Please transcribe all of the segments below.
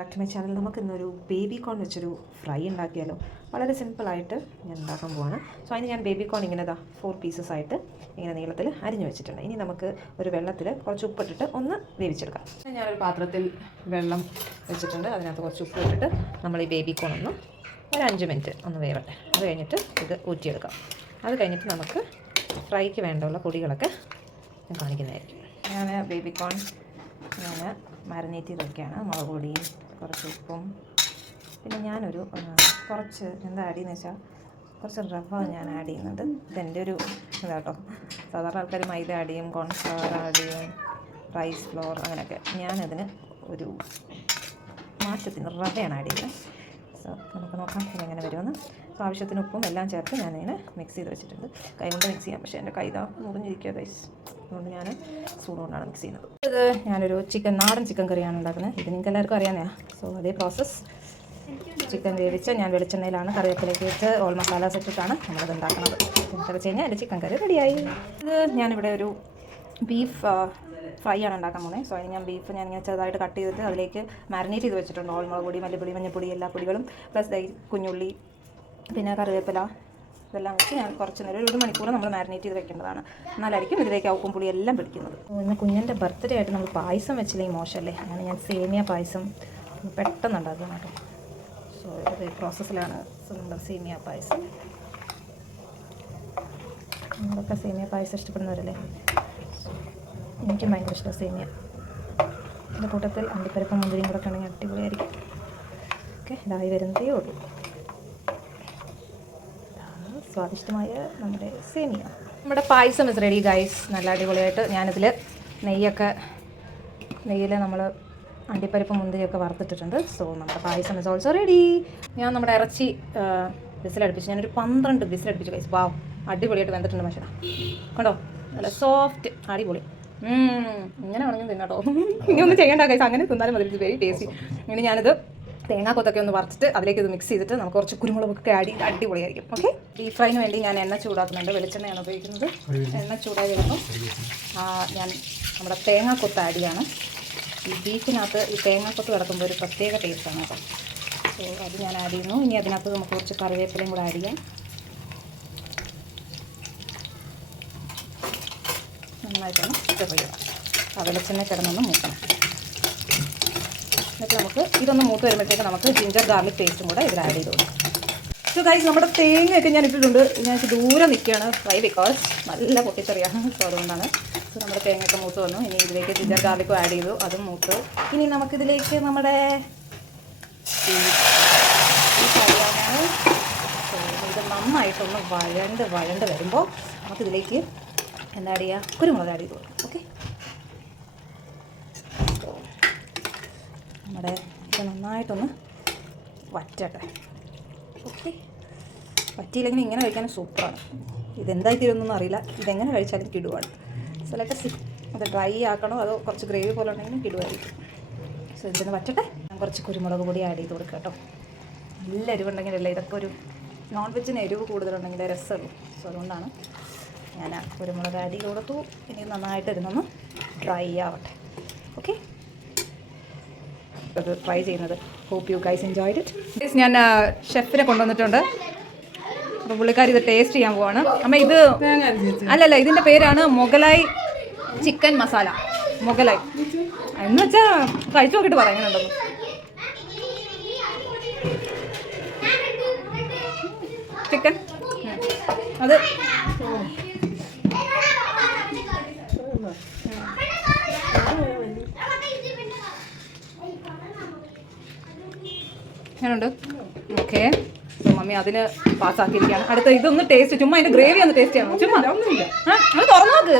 Back to my channel. നമുക്ക് ഇന്നൊരു baby corn വെച്ചൊരു ഫ്രൈ ഉണ്ടാക്കിയാലോ. വളരെ സിമ്പിളായിട്ട് ഞാൻ ഉണ്ടാക്കാൻ പോവാണ്. സോ അതിന് ഞാൻ ബേബി കോൺ ഇങ്ങനെ 4 പീസസ് ആയിട്ട് ഇങ്ങനെ നീളത്തിൽ അരിഞ്ഞു വെച്ചിട്ടുണ്ട്. ഇനി നമുക്ക് ഒരു വെള്ളത്തിൽ കുറച്ച് ഉപ്പിട്ടിട്ട് ഒന്ന് വേവിച്ചെടുക്കാം. ഞാനൊരു പാത്രത്തിൽ വെള്ളം വെച്ചിട്ടുണ്ട്. അതിനകത്ത് കുറച്ച് ഉപ്പ് ഇട്ടിട്ട് നമ്മൾ ഈ ബേബി കോൺ ഒന്ന് ഒരു 5 മിനിറ്റ് ഒന്ന് വേവട്ടെ. അത് കഴിഞ്ഞിട്ട് ഇത് ഊറ്റിയെടുക്കാം. അത് കഴിഞ്ഞിട്ട് നമുക്ക് ഫ്രൈക്ക് വേണ്ടുള്ള പൊടികളൊക്കെ ഞാൻ കാണിക്കുന്നതായിരിക്കും. ഞാൻ ബേബി കോൺ ഞാൻ മാരിനേറ്റ് ചെയ്ത് വയ്ക്കുകയാണ്. മുളക് പൊടിയും കുറച്ച് ഉപ്പും പിന്നെ ഞാനൊരു കുറച്ച് എന്താ ആഡ് ചെയ്യുന്നത് വെച്ചാൽ കുറച്ച് റവ ഞാൻ ആഡ് ചെയ്യുന്നുണ്ട്. ഇതെൻ്റെ ഒരു ഇതാട്ടോ. സാധാരണ ആൾക്കാർ മൈദ ആഡ് ചെയ്യും, കോൺഫ്ലവർ ആഡ് ചെയ്യും, റൈസ് ഫ്ലോർ അങ്ങനെയൊക്കെ. ഞാനതിന് ഒരു മാറ്റത്തിന് റവയാണ് ആഡ് ചെയ്യുന്നത്. സോ നമുക്ക് നോക്കാം ഇതെങ്ങനെ വരുമെന്ന്. സോ ആവശ്യത്തിന് ഉപ്പും എല്ലാം ചേർത്ത് ഞാനിങ്ങനെ മിക്സ് ചെയ്ത് വെച്ചിട്ടുണ്ട്. കൈ കൊണ്ട് മിക്സ് ചെയ്യാം, പക്ഷേ എൻ്റെ കൈ മുറിഞ്ഞിരിക്കുക ഗൈസ്. അതുകൊണ്ട് ഞാൻ സ്പൂൺ മിക്സ് ചെയ്യുന്നത്. ഇത് ഞാനൊരു നാടൻ ചിക്കൻ കറിയാണ് ഉണ്ടാക്കുന്നത്. ഇത് നിങ്ങൾക്ക് എല്ലാവർക്കും അറിയാവുന്നതാണ്. സോ അതേ പ്രോസസ്സ്. ചിക്കൻ വേവിച്ച് ഞാൻ വെളിച്ചെണ്ണയിലാണ് കറിവേപ്പിലേക്ക് വെച്ച് ഓൾ മസാലാസ് ഇട്ടിട്ടാണ് നമ്മളിത് ഉണ്ടാക്കുന്നത്. എന്നിട്ട് വെച്ച് കഴിഞ്ഞാൽ എൻ്റെ ചിക്കൻ കറി റെഡിയായി. ഇത് ഞാനിവിടെ ഒരു ബീഫ് ഫ്രൈ ആണ് ഉണ്ടാക്കാൻ പോകുന്നത്. സോ അതിന് ഞാൻ ബീഫ് ഞാനിങ്ങനെ ചെറുതായിട്ട് കട്ട് ചെയ്തിട്ട് അതിലേക്ക് മാരിനേറ്റ് ചെയ്ത് വെച്ചിട്ടുണ്ട്. മുളക് പൊടി, മല്ലിപ്പൊടി, മഞ്ഞൾപ്പൊടി എല്ലാ പൊടികളും പ്ലസ് കുഞ്ഞുള്ളി പിന്നെ കറിവേപ്പില ഇതെല്ലാം വെച്ച് ഞാൻ കുറച്ച് നേരം 1 മണിക്കൂർ നമ്മൾ മാരിനേറ്റ് ചെയ്ത് വെക്കേണ്ടതാണ്. എന്നാലായിരിക്കും ഇതിലേക്ക് ഉപ്പും പുളി എല്ലാം പിടിക്കുന്നത്. ഇന്ന് കുഞ്ഞിൻ്റെ ബർത്ത്ഡേ ആയിട്ട് നമ്മൾ പായസം വെച്ചില്ലെങ്കിൽ മോശമല്ലേ. അങ്ങനെ ഞാൻ സേമിയ പായസം പെട്ടെന്ന് ഉണ്ടാക്കണം കേട്ടോ. സോ ഇത് പ്രോസസ്സിലാണ്. സോ നമ്മുടെ സേമിയ പായസം, നമ്മളൊക്കെ സേമിയ പായസം ഇഷ്ടപ്പെടുന്നവരല്ലേ. എനിക്കും ഭയങ്കര ഇഷ്ടമാണ് സേമിയ. ഇതിൻ്റെ കൂട്ടത്തിൽ അണ്ടിപ്പരിപ്പും മുന്തിരിയും കൂടെ ഒക്കെ ആണെങ്കിൽ അടിപൊളിയായിരിക്കും. ഓക്കെ, ഇതായി വരുന്നതേ ഉള്ളൂ. സ്വാദിഷ്ടമായ നമ്മുടെ സേമിയ. നമ്മുടെ പായസം ഇസ് റെഡി ഗൈസ്. നല്ല അടിപൊളിയായിട്ട് ഞാനിതിൽ നെയ്യിൽ നമ്മൾ അണ്ടിപ്പരിപ്പ് മുന്തിരിയൊക്കെ വറുത്തിട്ടിട്ടുണ്ട്. സോ നമ്മുടെ പായസം ഇസ് ഓൾസോ റെഡി. ഞാൻ നമ്മുടെ ഇറച്ചി വിസിലടുപ്പിച്ചു. ഞാനൊരു 12 വിസിലടുപ്പിച്ചു ഗൈസ്. വാവ്, അടിപൊളിയായിട്ട് വെന്തിട്ടുണ്ട്. മനുഷ്യനാ കണ്ടോ, നല്ല സോഫ്റ്റ്, അടിപൊളി. ഇങ്ങനെ വേണമെങ്കിൽ തിന്നാട്ടോ. ഇനി ഒന്നും ചെയ്യേണ്ട ഗൈസ്, അങ്ങനെ തിന്നാലും മതി. Very tasty. ഇനി ഞാനിത് തേങ്ങാക്കൊത്തൊക്കെ ഒന്ന് വറുത്തിട്ട് അതിലേക്ക് ഇത് മിക്സ് ചെയ്തിട്ട് നമുക്ക് കുറച്ച് കുരുമുളകൊക്കെ ആഡ് ചെയ്ത് അടിപൊളിയായിരിക്കും. ഓക്കെ, ഡീപ് ഫ്രൈന് വേണ്ടി ഞാൻ എണ്ണ ചൂടാക്കുന്നുണ്ട്. വെളിച്ചെണ്ണയാണ് ഉപയോഗിക്കുന്നത്. എണ്ണ ചൂടായി വരുമ്പോൾ ഞാൻ നമ്മുടെ തേങ്ങാക്കൊത്ത് ആഡ് ചെയ്യാണ്. ഈ ബീഫിനകത്ത് ഈ തേങ്ങാക്കൊത്ത് കിടക്കുമ്പോൾ ഒരു പ്രത്യേക ടേസ്റ്റാണ് കേട്ടോ. സോ അത് ഞാൻ ആഡ് ചെയ്യുന്നു. ഇനി അതിനകത്ത് നമുക്ക് കുറച്ച് കറിവേപ്പിലയും കൂടെ ആഡ് ചെയ്യാം. നന്നായിട്ടൊന്ന് സ്റ്റെപ്പ് ചെയ്യണം. ആ വെളിച്ചെണ്ണ കിടന്നൊന്ന് മൂക്കണം. എന്നിട്ട് നമുക്ക് ഇതൊന്ന് മൂത്ത് വരുമ്പോഴത്തേക്ക് നമുക്ക് ജിഞ്ചർ ഗാർലിക് പേസ്റ്റും കൂടെ ഇതിൽ ആഡ് ചെയ്ത് കൊടുക്കും. സോ ഗൈസ്, നമ്മുടെ തേങ്ങയൊക്കെ ഞാൻ ഇട്ടിട്ടുണ്ട്. ഞാൻ ദൂരെ നിൽക്കുകയാണ് ഫ്രൈ, ബിക്കോസ് നല്ല പൊട്ടിച്ചെറിയാണ്. സോ അതുകൊണ്ടാണ്. സോ നമ്മുടെ തേങ്ങയൊക്കെ മൂത്ത് വന്നു. ഇനി ഇതിലേക്ക് ജിഞ്ചർ ഗാർലിക്കും ആഡ് ചെയ്തു, അതും മൂത്ത്. ഇനി നമുക്കിതിലേക്ക് നമ്മുടെ ഇത് നന്നായിട്ടൊന്ന് വഴണ്ട് വരുമ്പോൾ നമുക്കിതിലേക്ക് എന്താ ആഡ് ചെയ്യുക, കുരുമുളക് ആഡ് ചെയ്ത് കൊടുക്കും. ഓക്കെ, നമ്മുടെ ഇത് നന്നായിട്ടൊന്ന് വറ്റട്ടെ. ഓക്കെ, വറ്റിയില്ലെങ്കിൽ ഇങ്ങനെ കഴിക്കാനും സൂപ്പറാണ്. ഇതെന്തായി തീരുന്നൊന്നും അറിയില്ല. ഇതെങ്ങനെ കഴിച്ചാലും കിടുവാണ്. So let us see. അത് ഡ്രൈ ആക്കണോ അതോ കുറച്ച് ഗ്രേവി പോലെ ഉണ്ടെങ്കിലും കിടുവായിരിക്കും. സോ ഇതൊന്ന് വറ്റട്ടെ. ഞാൻ കുറച്ച് കുരുമുളക് പൊടി ആഡ് ചെയ്ത് കൊടുക്കുക കേട്ടോ. നല്ല എരിവുണ്ടെങ്കിലല്ലേ, ഇതൊക്കെ ഒരു നോൺ വെജിന് എരിവ് കൂടുതലുണ്ടെങ്കിലേ രസമുള്ളൂ. സോ അതുകൊണ്ടാണ് ഞാൻ കുരുമുളക് ആഡ് ചെയ്ത് കൊടുത്തു. ഇനി നന്നായിട്ട് ഇരുന്നൊന്ന് ഡ്രൈ ആവട്ടെ. ഓക്കെ, അത് ട്രൈ ചെയ്യുന്നത്. Hope you guys enjoyed it. ഞാൻ ഷെഫിനെ കൊണ്ടുവന്നിട്ടുണ്ട്. അപ്പോൾ പുള്ളിക്കാരി ഇത് ടേസ്റ്റ് ചെയ്യാൻ പോവാണ്. അമ്മ ഇത് അല്ലല്ല, ഇതിൻ്റെ പേരാണ് മൊഗലായി ചിക്കൻ മസാല. മൊഗലായി എന്ന് വെച്ചാൽ കഴിച്ചു നോക്കിയിട്ട് പറയാം എങ്ങനെയുണ്ടെന്ന്. ചിക്കൻ അത് ഞാനുണ്ട്. ഓക്കെ, മമ്മി അതിന് പാസ്സാക്കിയിരിക്കുകയാണ്. അടുത്ത ഇതൊന്ന് ടേസ്റ്റ്, ചുമ്മാ അതിൻ്റെ ഗ്രേവി ഒന്ന് ടേസ്റ്റ് ചെയ്യണം. ചുമ്മാ അത് തുറന്നു നോക്ക്.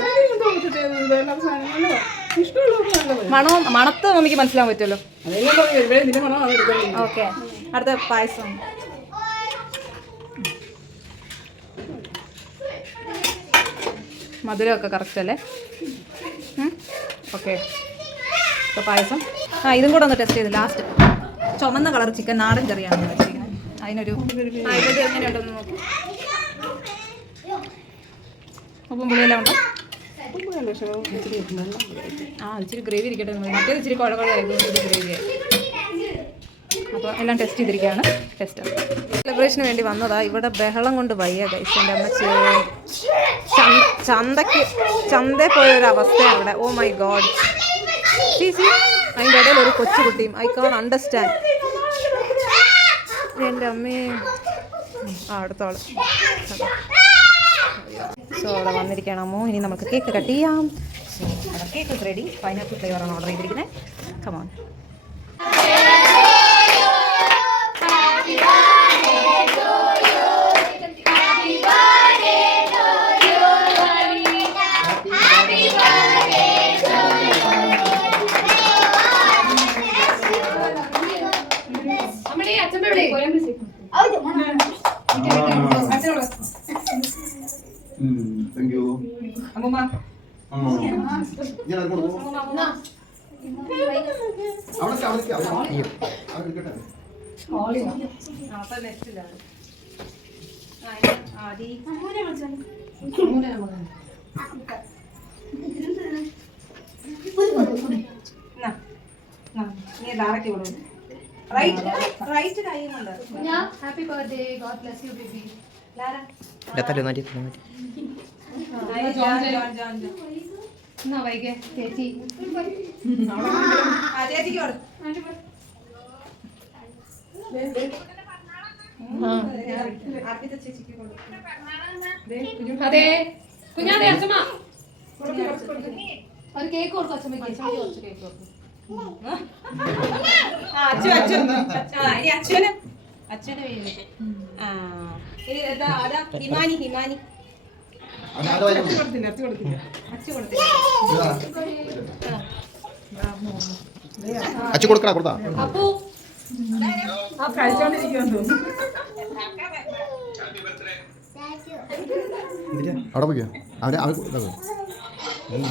മണത്ത് മമ്മിക്ക് മനസ്സിലാൻ പറ്റുമല്ലോ. ഓക്കെ, അടുത്ത പായസം. മധുരമൊക്കെ കറക്റ്റ് അല്ലേ? ഓക്കെ, ഇപ്പോൾ പായസം. ഇതും കൂടെ ഒന്ന് ടെസ്റ്റ് ചെയ്ത് ലാസ്റ്റ്. ചുമന്ന കളർ ചിക്കൻ നാടൻ കറിയാണ് വെച്ചിരിക്കുന്നത്. അതിനൊരു ഇത് എങ്ങനെയുണ്ടെന്ന് നോക്കി. ഉപ്പും പുളിയെല്ലാം ഉണ്ട്. ഇച്ചിരി ഗ്രേവി ഇരിക്കട്ടെ. മറ്റേത് ഇച്ചിരി കുഴപ്പമായിരുന്നു, ഇച്ചിരി ഗ്രേവി ആയി. അപ്പോൾ എല്ലാം ടെസ്റ്റ് ചെയ്തിരിക്കുകയാണ്. ടെസ്റ്റ് സെലിബ്രേഷന് വേണ്ടി വന്നതാ. ഇവിടെ ബഹളം കൊണ്ട് വയ്യ ഗൈസ്. എൻ്റെ അമ്മച്ചി ചന്തയിൽ പോയൊരവസ്ഥയാണ് ഇവിടെ. Oh my God. അതിൻ്റെ ഇടയിൽ ഒരു കൊച്ചുകുട്ടിയും. I can't understand. എൻ്റെ അമ്മേ. അടുത്തോള്. സോ അവിടെ വന്നിരിക്കണമോ. ഇനി നമുക്ക് കേക്ക് കട്ട് ചെയ്യാം. സോ അവിടെ കേക്ക് റെഡി. പൈനാപ്പിൾ ഫ്ലേവറാണ് ഓർഡർ ചെയ്തിരിക്കുന്നത്. കമോൺ. Thank you. അമ്മൂമ്മ. Happy birthday. God bless you, baby. Lara. എന്നാ വൈകെ ചേച്ചി അതെ കുഞ്ഞാതെ അച്ഛമ്മ ഒരു കേക്ക് കൊടുക്കും. അച്ഛമ്മ കേക്ക് കൊടുക്കും. ഹിമാനി ഹിമാനി അച്ചു കൊടുക്കണ കൊടുത്താ അപ്പു അവിടെ പോയിക്കോ. അവന്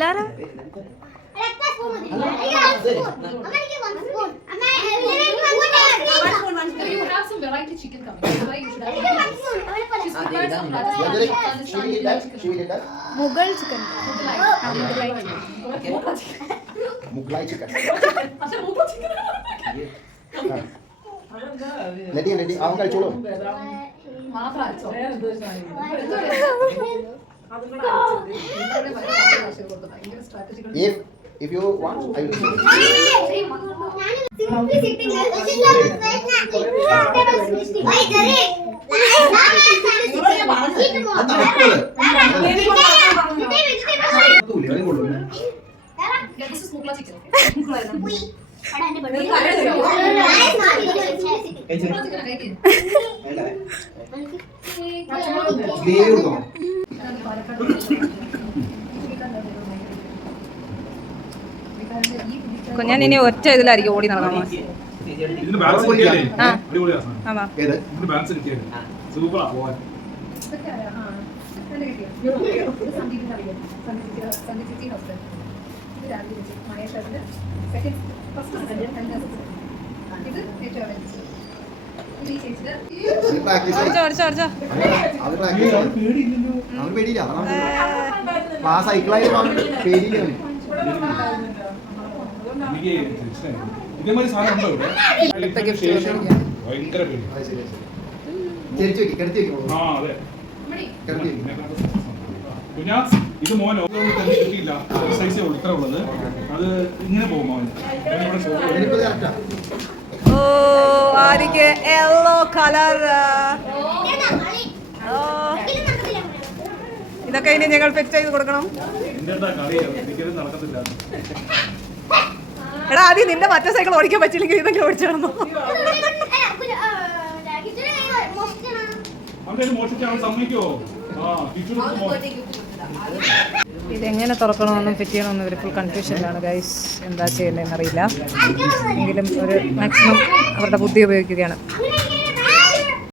Lara you have some variety chicken coming. You should have. She's prepared some Mughal chicken. Mughlai chicken. അവൻ കഴിച്ചോളൂ. If you want, I will show This is mukla chicken. ഞാൻ ഇനി ഒറ്റ ഇതിലായിരിക്കും ഓടി നടക്കാൻ ഇത് മോൻ കിട്ടിയില്ല. സൈസേ ഉള്ളൂ, ഇത്ര ഉള്ളത്. അത് ഇങ്ങനെ പോകും മോൻ. ഓ ആരിക്ക് യെല്ലോ കളർ. ഇതൊക്കെ ഇനി ഞങ്ങൾ ഫിറ്റ് ചെയ്ത് കൊടുക്കണം. എടാ ആദ്യം നിന്റെ മറ്റേ സൈക്കിൾ ഓടിക്കാൻ പറ്റില്ലെങ്കിൽ ഇതൊക്കെ ഓടിച്ചു നടന്നു. ഇതെങ്ങനെ തുറക്കണമെന്നും ഫിറ്റ് ചെയ്യണമെന്നും ഇവർ ഫുൾ കൺഫ്യൂഷനിലാണ് ഗൈസ്. എന്താ ചെയ്യേണ്ടതെന്ന് അറിയില്ല. എങ്കിലും ഒരു മാക്സിമം അവരുടെ ബുദ്ധി ഉപയോഗിക്കുകയാണ്.